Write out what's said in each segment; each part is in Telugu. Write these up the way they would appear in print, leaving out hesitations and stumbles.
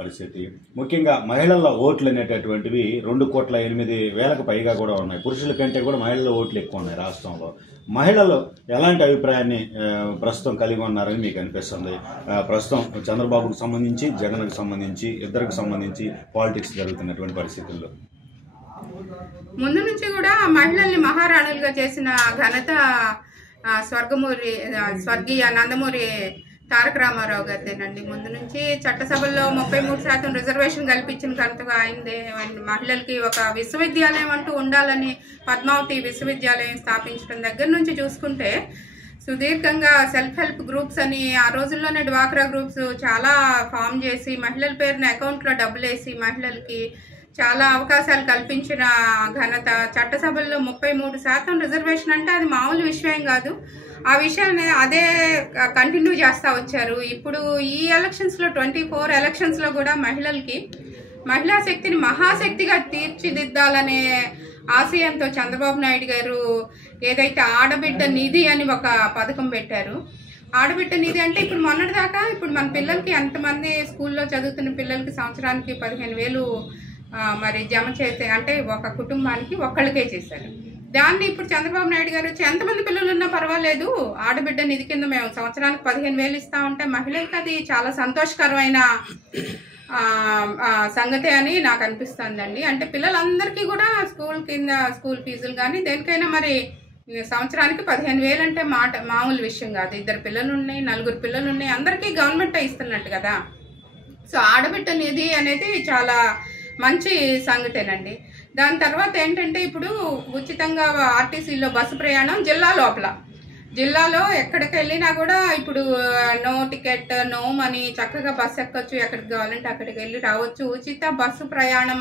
పరిస్థితి. ముఖ్యంగా మహిళల ఓట్లు అనేటటువంటివి 2,08,000,000 పైగా కూడా ఉన్నాయి. పురుషుల కంటే కూడా మహిళల ఓట్లు ఎక్కువ ఉన్నాయి రాష్ట్రంలో. మహిళలు ఎలాంటి అభిప్రాయాన్ని ప్రస్తుతం కలిగి ఉన్నారని మీకు అనిపిస్తుంది? ప్రస్తుతం చంద్రబాబుకు సంబంధించి, జగన్కు సంబంధించి, ఇద్దరికి సంబంధించి పాలిటిక్స్ జరుగుతున్నటువంటి పరిస్థితుల్లో ముందు నుంచి కూడా మహిళల్ని మహారాణులుగా చేసిన ఘనత స్వర్గీయ నందమూరి తారక రామారావు గారిదేనండి. ముందు నుంచి చట్టసభల్లో 33% రిజర్వేషన్ కల్పించిన ఘనతగా అయిందే. మహిళలకి ఒక విశ్వవిద్యాలయం అంటూ ఉండాలని పద్మావతి విశ్వవిద్యాలయం స్థాపించడం దగ్గర నుంచి చూసుకుంటే సుదీర్ఘంగా సెల్ఫ్ హెల్ప్ గ్రూప్స్ అని ఆ రోజుల్లోనే డ్వాక్రా గ్రూప్స్ చాలా ఫామ్ చేసి మహిళల పేరున అకౌంట్లో డబ్బులేసి మహిళలకి చాలా అవకాశాలు కల్పించిన ఘనత. చట్టసభల్లో 33% రిజర్వేషన్ అంటే అది మామూలు విషయం కాదు. ఆ విషయాన్ని అదే కంటిన్యూ చేస్తూ వచ్చారు. ఇప్పుడు ఈ ఎలక్షన్స్లో 24 ఎలక్షన్స్లో కూడా మహిళలకి మహిళా శక్తిని మహాశక్తిగా తీర్చిదిద్దాలనే ఆశయంతో చంద్రబాబు నాయుడు గారు ఏదైతే ఆడబిడ్డ నిధి అని ఒక పథకం పెట్టారు. ఆడబిడ్డ నిధి అంటే ఇప్పుడు మొన్నటిదాకా ఇప్పుడు మన పిల్లలకి ఎంతమంది స్కూల్లో చదువుతున్న పిల్లలకి సంవత్సరానికి 15,000 మరి జమ చేస్తే అంటే ఒక కుటుంబానికి ఒక్కళ్ళకే చేశారు. దాన్ని ఇప్పుడు చంద్రబాబు నాయుడు గారు ఎంతమంది పిల్లలు ఉన్నా పర్వాలేదు ఆడబిడ్డ నిధి కింద మేము సంవత్సరానికి 15,000 ఇస్తా ఉంటే మహిళలకు అది చాలా సంతోషకరమైన సంగతి అని నాకు అనిపిస్తుందండి. అంటే పిల్లలందరికీ కూడా స్కూల్ ఫీజులు కానీ దేనికైనా మరి సంవత్సరానికి 15,000 అంటే మామూలు విషయం కాదు. 2 పిల్లలు ఉన్నాయి, 4 పిల్లలు ఉన్నాయి, అందరికీ గవర్నమెంట్ ఇస్తున్నట్టు కదా. సో ఆడబిడ్డ నిధి అనేది చాలా మంచి సంగతేనండి. దాని తర్వాత ఏంటంటే ఇప్పుడు ఉచితంగా ఆర్టీసీలో బస్సు ప్రయాణం జిల్లాలో ఎక్కడికి వెళ్ళినా కూడా ఇప్పుడు నో టికెట్, నో మనీ, చక్కగా బస్సు ఎక్కొచ్చు, ఎక్కడికి కావాలంటే అక్కడికి వెళ్ళి రావచ్చు. ఉచిత బస్సు ప్రయాణం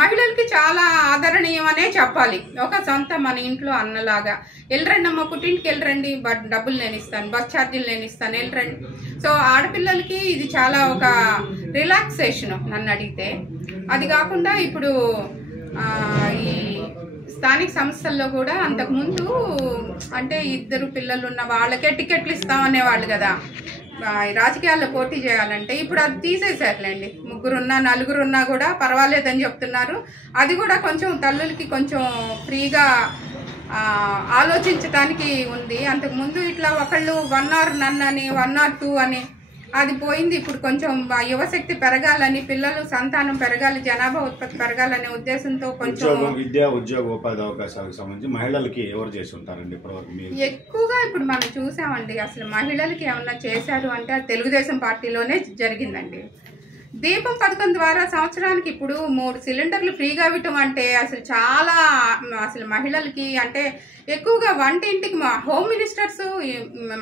మహిళలకి చాలా ఆదరణీయమనే చెప్పాలి. ఒక సొంత మన ఇంట్లో అన్నలాగా వెళ్ళరండి అమ్మ, పుట్టింటికి వెళ్ళరండి, డబ్బులు నేను ఇస్తాను, బస్ ఛార్జీలు నేను ఇస్తాను, వెళ్ళరండి. సో ఆడపిల్లలకి ఇది చాలా ఒక రిలాక్సేషన్ నన్ను అడిగితే. అది కాకుండా ఇప్పుడు ఈ స్థానిక సంస్థల్లో కూడా అంతకుముందు అంటే 2 పిల్లలు ఉన్న వాళ్ళకే టికెట్లు ఇస్తామనేవాళ్ళు కదా రాజకీయాల్లో పోటీ చేయాలంటే. ఇప్పుడు అది తీసేసారులేండి. 3 ఉన్నా 4 ఉన్నా కూడా పర్వాలేదని చెప్తున్నారు. అది కూడా కొంచెం తల్లులకి కొంచెం ఫ్రీగా ఆలోచించడానికి ఉంది. అంతకుముందు ఇట్లా ఒకళ్ళు 1 or none అని 1 or 2 అని అది పోయింది. ఇప్పుడు కొంచెం యువశక్తి పెరగాలని, పిల్లలు సంతానం పెరగాలి, జనాభా ఉత్పత్తి పెరగాలనే ఉద్దేశంతో కొంచెం విద్యా ఉద్యోగ ఉపాధి అవకాశాలకు సంబంధించి మహిళలకి ఎవరు చేసి ఉంటారండి ఎక్కువగా ఇప్పుడు మనం చూసామండి. అసలు మహిళలకి ఏమన్నా చేశారు అంటే తెలుగుదేశం పార్టీలోనే జరిగిందండి. దీపం పథకం ద్వారా సంవత్సరానికి ఇప్పుడు 3 సిలిండర్లు ఫ్రీగా ఇవ్వటం అంటే అసలు మహిళలకి అంటే ఎక్కువగా వంటింటికి హోమ్ మినిస్టర్స్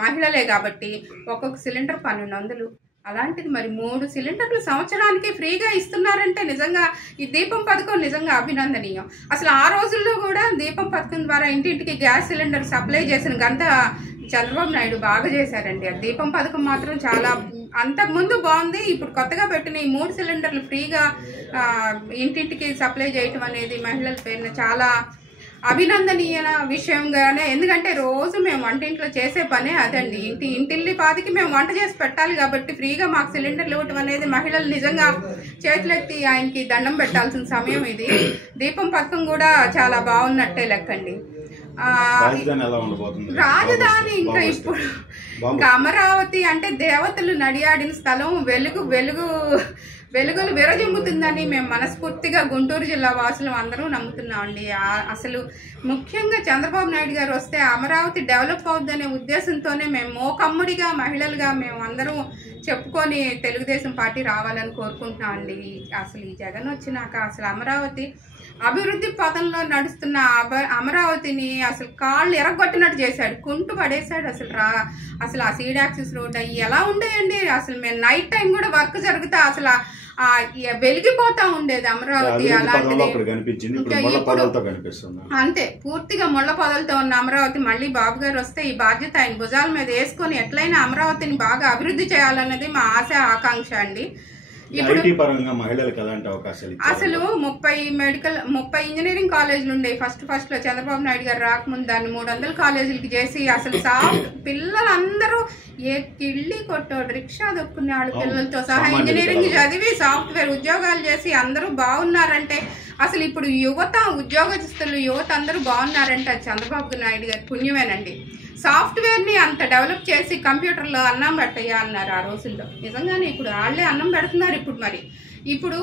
మహిళలే కాబట్టి ఒక్కొక్క సిలిండర్ 1,200. అలాంటిది మరి 3 సిలిండర్లు సంవత్సరానికి ఫ్రీగా ఇస్తున్నారంటే నిజంగా ఈ దీపం పథకం నిజంగా అభినందనీయం. అసలు ఆ రోజుల్లో కూడా దీపం పథకం ద్వారా ఇంటింటికి గ్యాస్ సిలిండర్ సప్లై చేసిన ఘనత చంద్రబాబు నాయుడు బాగా చేశారండి. ఆ దీపం పథకం మాత్రం చాలా అంతకుముందు బాగుంది. ఇప్పుడు కొత్తగా పెట్టిన ఈ 3 సిలిండర్లు ఫ్రీగా ఇంటింటికి సప్లై చేయటం అనేది మహిళల పేరున చాలా అభినందనీయ విషయంగానే. ఎందుకంటే రోజు మేము వంటింట్లో చేసే పనే అదండి. ఇంటిల్లి పాదికి మేము వంట చేసి పెట్టాలి కాబట్టి ఫ్రీగా మాకు సిలిండర్లు ఇవ్వటం అనేది మహిళలు నిజంగా చేతులెత్తి ఆయనకి దండం పెట్టాల్సిన సమయం ఇది. దీపం పథకం కూడా చాలా బాగున్నట్టే లెక్కండి. రాజధాని ఇంకా ఇప్పుడు ఇంకా అమరావతి అంటే దేవతలు నడియాడిన స్థలం, వెలుగులు విరజిమ్ముతుందని మేము మనస్ఫూర్తిగా గుంటూరు జిల్లా వాసులు అందరూ నమ్ముతున్నామండి. అసలు ముఖ్యంగా చంద్రబాబు నాయుడు గారు వస్తే అమరావతి డెవలప్ అవుద్దనే ఉద్దేశంతోనే మేము మోకమ్ముడిగా మహిళలుగా మేము అందరం చెప్పుకొని తెలుగుదేశం పార్టీ రావాలని కోరుకుంటున్నామండి. అసలు ఈ జగన్ వచ్చినాక అసలు అమరావతి అభివృద్ధి పథంలో నడుస్తున్న అమరావతిని అసలు కాళ్ళు ఎరగొట్టినట్టు చేశాడు, కుంటు పడేశాడు. అసలు ఆ సీడ్ యాక్సిస్ రోడ్ అవి ఎలా ఉండేయండి. అసలు మేము నైట్ టైం కూడా వర్క్ జరుగుతా అసలు వెలిగిపోతా ఉండేది అమరావతి. అలాంటిది అంతే పూర్తిగా ముళ్ళ పొదలతో ఉన్న అమరావతి మళ్ళీ బాబు గారు వస్తే ఈ బాధ్యత ఆయన భుజాల మీద వేసుకొని ఎట్లయినా అమరావతిని బాగా అభివృద్ధి చేయాలన్నది మా ఆశ ఆకాంక్ష అండి. ఐటీ పరంగా మహిళలకు ఎలాంటి అవకాశాలు ఇచ్చారు? అసలు 30 ఇంజనీరింగ్ కాలేజీలు ఉండే ఫస్ట్ లో చంద్రబాబు నాయుడు గారు రాకముందు దాన్ని 300 కాలేజీలకి చేసి అసలు పిల్లలందరూ ఏ కిళ్ళి కొట్టోడు రిక్షా దొక్కునే వాళ్ళ పిల్లలతో సహా ఇంజనీరింగ్ చదివి సాఫ్ట్వేర్ ఉద్యోగాలు చేసి అందరూ బాగున్నారంటే, అసలు ఇప్పుడు ఉద్యోగస్తులు యువత అందరూ బాగున్నారంటే అది చంద్రబాబు నాయుడు గారి పుణ్యమేనండి. సాఫ్ట్వేర్ ని అంత డెవలప్ చేసి కంప్యూటర్లో అన్నం పెట్టయ్యా అన్నారు ఆ రోజుల్లో. నిజంగానే ఇప్పుడు వాళ్ళే అన్నం పెడుతున్నారు. ఇప్పుడు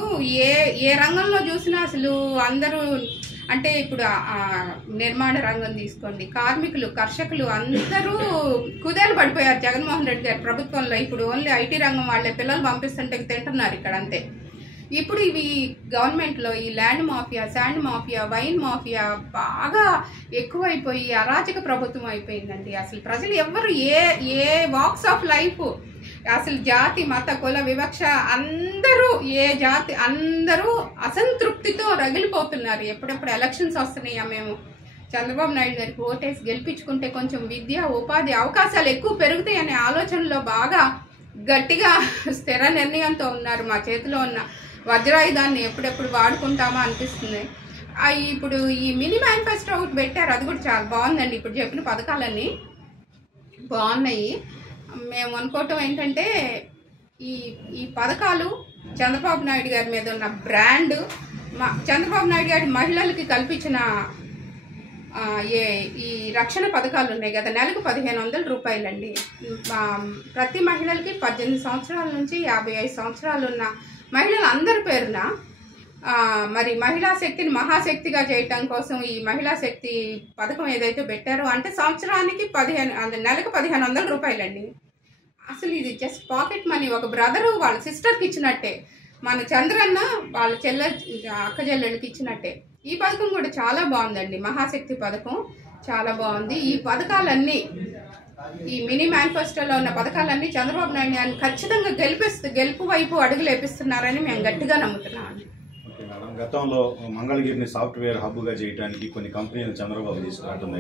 ఏ రంగంలో చూసినా అసలు అందరూ అంటే ఇప్పుడు నిర్మాణ రంగం తీసుకోండి, కార్మికులు, కర్షకులు అందరూ కుదేలు పడిపోయారు జగన్మోహన్ రెడ్డి గారి ప్రభుత్వంలో. ఇప్పుడు ఓన్లీ ఐటీ రంగం వాళ్ళే పిల్లలు పంపిస్తుంటే తింటున్నారు ఇక్కడ అంతే. ఇప్పుడు ఇవి గవర్నమెంట్లో ఈ land mafia, sand mafia, wine mafia బాగా ఎక్కువైపోయి అరాచక ప్రభుత్వం అయిపోయిందండి. అసలు ప్రజలు ఎవరు ఏ వాక్స్ ఆఫ్ లైఫ్, అసలు జాతి మత కుల వివక్ష అందరూ అసంతృప్తితో రగిలిపోతున్నారు. ఎప్పుడెప్పుడు ఎలక్షన్స్ వస్తున్నాయా, మేము చంద్రబాబు నాయుడు గారికి ఓటేసి గెలిపించుకుంటే కొంచెం విద్య ఉపాధి అవకాశాలు ఎక్కువ పెరుగుతాయి అనే ఆలోచనలో బాగా గట్టిగా స్థిర నిర్ణయంతో ఉన్నారు. మా చేతిలో ఉన్న వజ్రాయుధాన్ని ఎప్పుడెప్పుడు వాడుకుంటామా అనిపిస్తుంది. ఇప్పుడు ఈ మినీ మేనిఫెస్టో ఒకటి పెట్టారు, అది కూడా చాలా బాగుందండి. ఇప్పుడు చెప్పిన పథకాలన్నీ బాగున్నాయి. మేము అనుకోవటం ఏంటంటే ఈ పథకాలు చంద్రబాబు నాయుడు గారి మీద ఉన్న బ్రాండ్, చంద్రబాబు నాయుడు గారి మహిళలకి కల్పించిన ఈ రక్షణ పథకాలు ఉన్నాయి కదా, నెలకు 1500 రూపాయలండి. ప్రతి మహిళలకి 18 సంవత్సరాల నుంచి 55 సంవత్సరాలు ఉన్న మహిళలందరి పేరున మరి మహిళా శక్తిని మహాశక్తిగా చేయటం కోసం ఈ మహిళా శక్తి పథకం ఏదైతే పెట్టారో అంటే సంవత్సరానికి నెలకు 1500 రూపాయలండి. అసలు ఇది జస్ట్ పాకెట్ మనీ. ఒక బ్రదరు వాళ్ళ సిస్టర్కి ఇచ్చినట్టే, మన చంద్రన్న వాళ్ళ అక్క చెల్లెళ్ళకి ఇచ్చినట్టే. ఈ పథకం కూడా చాలా బాగుందండి, మహాశక్తి పథకం చాలా బాగుంది. ఈ పథకాలన్నీ, ఈ మినీ మేనిఫెస్టోలో ఉన్న పథకాలన్నీ చంద్రబాబు నాయుడు గారిని ఖచ్చితంగా గెలుపు వైపు అడుగులు వేపిస్తున్నారని మేము గట్టిగా నమ్ముతున్నాం. గతంలో మంగళగిరిని సాఫ్ట్వేర్ హబ్గా చేయడానికి కొన్ని కంపెనీలు చంద్రబాబు తీసుకురావడం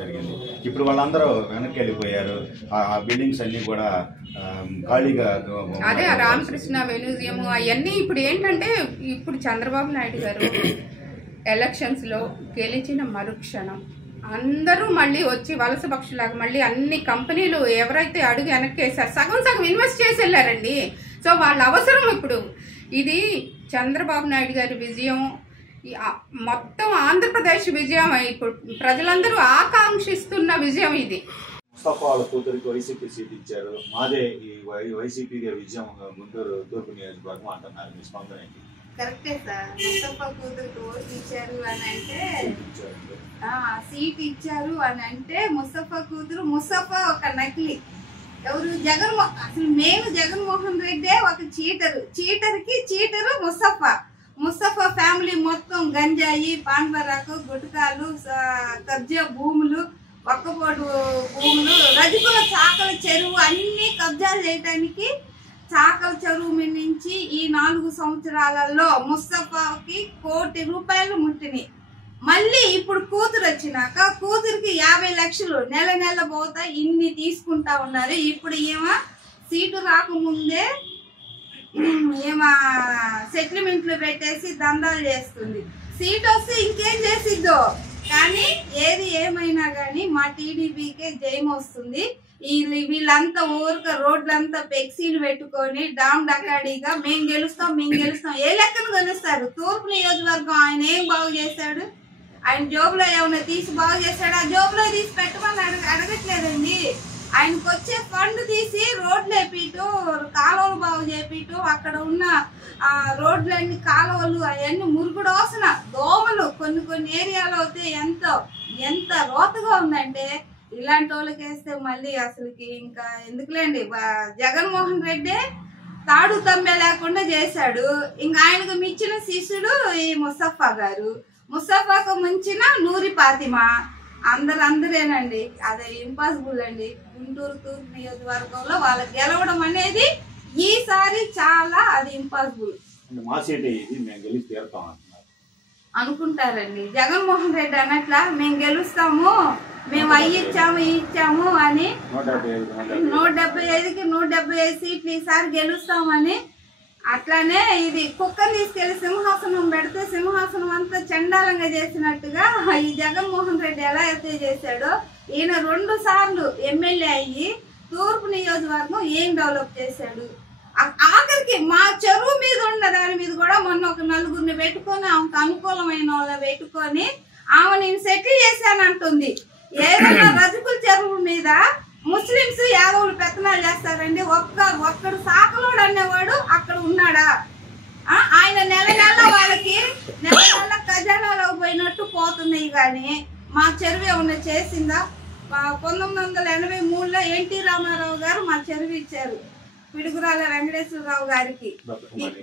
జరిగింది. ఇప్పుడు వాళ్ళందరూ వెనక్కి వెళ్ళిపోయారు. ఆ బిల్డింగ్స్ అన్ని కూడా ఖాళీగా, అదే రామకృష్ణ మ్యూజియం అవన్నీ. ఇప్పుడు ఏంటంటే ఇప్పుడు చంద్రబాబు నాయుడు గారు ఎలక్షన్స్లో గెలిచిన మరుక్షణం అందరూ మళ్ళీ వచ్చి వలస పక్షులాగా మళ్ళీ అన్ని కంపెనీలు ఎవరైతే అడుగు వెనక్కి వేశారు సగం ఇన్వెస్ట్ చేసి వెళ్ళారండి. సో వాళ్ళ అవసరం ఇప్పుడు ఇది చంద్రబాబు నాయుడు గారి విజయం, మొత్తం ఆంధ్రప్రదేశ్ విజయం, ఇప్పుడు ప్రజలందరూ ఆకాంక్షిస్తున్న విజయం ఇది. ముస్తఫా వాళ్ళ కూతురికి వైసీపీ సీట్ ఇచ్చారు, మాదే ఈ వైసీపీ విజయం గుంటూరు తూర్పు నియోజకవర్గం అంటున్నారు. మీ స్పందన ఏంటి? కరెక్టే సార్. ముస్తఫా కూతురికి ఓటు ఇచ్చారు అని అంటే, సీట్ ఇచ్చారు అని అంటే ముస్తఫా కూతురు, ముస్తఫా ఒక నకిలీ. ఎవరు? అసలు మెయిన్ జగన్మోహన్ రెడ్డి ఒక చీటర్కి చీటరు ముస్తఫా ఫ్యామిలీ మొత్తం గంజాయి, పాన్పరాకు, గుట్కాలు, కబ్జా భూములు, ఒక్కపోటు భూములు, రజకుల చాకల చెరువు అన్ని కబ్జాలు చేయడానికి చాకల చెరువు నుంచి ఈ 4 సంవత్సరాలలో ముస్తఫాకి 1 కోటి రూపాయలు ముట్టినాయి. మళ్ళీ ఇప్పుడు కూతురు వచ్చినాక కూతురికి 50 లక్షలు నెల పోతా ఇన్ని తీసుకుంటా ఉన్నారు. ఇప్పుడు ఏమో సీటు రాకముందే ఏమో సెటిల్మెంట్లు పెట్టేసి దందాలు చేస్తుంది. సీట్ వస్తే ఇంకేం చేసిద్దో కానీ ఏది ఏమైనా కానీ మా టీడీపీకే జయం వస్తుంది. వీళ్ళంతా ఊరిక రోడ్లంతా ఫ్లెక్సీలు పెట్టుకొని డామ్ డకాడీగా మేము గెలుస్తాం ఏ లెక్కను గెలుస్తారు? తూర్పు నియోజకవర్గం ఆయన ఏం బాగు చేశాడు? ఆయన జోబులో ఏమైనా తీసి బాగు చేశాడు? ఆ జోబులో తీసి పెట్టమని అడగట్లేదండి. ఆయనకు వచ్చే ఫండ్ తీసి రోడ్లు వేపిటూ, కాలువలు బాగు చేపిటూ, అక్కడ ఉన్న రోడ్లన్నీ కాలువలు అవన్నీ మురుగుడోసిన దోమలు కొన్ని ఏరియాలో అయితే ఎంత రోతగా ఉందంటే ఇలాంటి వాళ్ళకి వేస్తే మళ్ళీ అసలుకి ఇంకా ఎందుకులేండి. జగన్మోహన్ రెడ్డి తాడు తమ్మె లేకుండా చేశాడు. ఇంకా ఆయనకు మించిన శిష్యుడు ఈ ముస్తఫా గారు, ముస్తఫాకు మించిన నూరి ఫాతిమా, అందరేనండి. అదే ఇంపాసిబుల్ అండి. గుంటూరు తూర్పు నియోజకవర్గంలో వాళ్ళకి గెలవడం అనేది ఈసారి చాలా అది ఇంపాసిబుల్ అనుకుంటారండి. జగన్మోహన్ రెడ్డి అన్నట్లా మేము గెలుస్తాము, మేము ఇచ్చాము అని 175కి 175 సీట్లు ఈసారి గెలుస్తామని అట్లానే ఇది కుక్కని తీసుకెళ్లి సింహాసనం పెడితే సింహాసనం అంతా చండాలంగా చేసినట్టుగా ఈ జగన్మోహన్ రెడ్డి ఎలా అయితే చేశాడో ఈయన 2 సార్లు ఎమ్మెల్యే అయ్యి తూర్పు నియోజకవర్గం ఏం డెవలప్ చేశాడు. ఆఖరికి మా చెరువు మీద ఉన్న దాని మీద కూడా మొన్న ఒక 4గురిని పెట్టుకొని ఆమెకు అనుకూలమైన వాళ్ళని పెట్టుకొని ఆమె నేను సెటిల్ చేశానంటుంది. ఏదైనా రజకుల చెరువు మీద ముస్లింస్ యాదవులు పెత్తనాలు చేస్తారండి. ఒక్కడు సాకలోడు అనేవాడు అక్కడ ఉన్నాడా? ఆయన నెల వాళ్ళకి నెల ఖజానాలో పోయినట్టు పోతున్నాయి. కానీ మా చెరువు ఏమన్నా చేసిందా? 1983లో ఎన్టీ రామారావు గారు మా చెరువు ఇచ్చారు పిడుగురాల వెంకటేశ్వరరావు గారికి.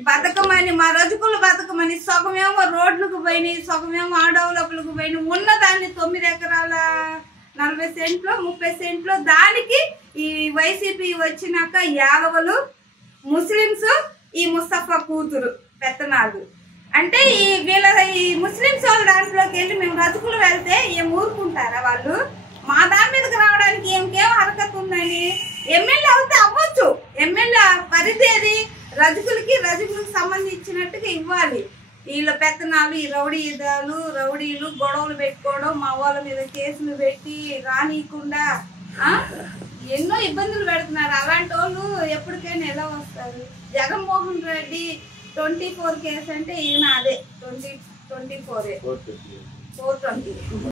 బతకమని మా రజకులు బతకమని సగమేమో రోడ్లకు పోయినాయి, సగమేమో డెవలప్లకు పోయినాయి. ఉన్నదాన్ని 9 ఎకరాల 40 సెంట్లో 30 సెంట్లో దానికి ఈ వైసీపీ వచ్చినాక యాదవులు ముస్లింస్ ఈ ముస్తఫా కూతురు పెత్తనాలు అంటే ఈ ముస్లింస్ వాళ్ళ దాంట్లోకి వెళ్ళి మేము రజకులు వెళ్తే ఏం ఊరుకుంటారా వాళ్ళు? మా దాని మీదకి రావడానికి ఏం హరకత్ ఉందని ఎమ్మెల్యే అవుతే అవ్వచ్చు. ఎమ్మెల్యే పరిధేది రజకులకు సంబంధించినట్టుగా ఇవ్వాలి. వీళ్ళ పెత్తనాలు ఈ రౌడీలు గొడవలు పెట్టుకోవడం, మా వాళ్ళ మీద కేసులు పెట్టి రానియకుండా ఎన్నో ఇబ్బందులు పెడుతున్నారు. అలాంటి వాళ్ళు ఎప్పటికైనా ఎలా వస్తారు? జగన్మోహన్ రెడ్డి 24 కేసు అంటే ఈయన అదే 420.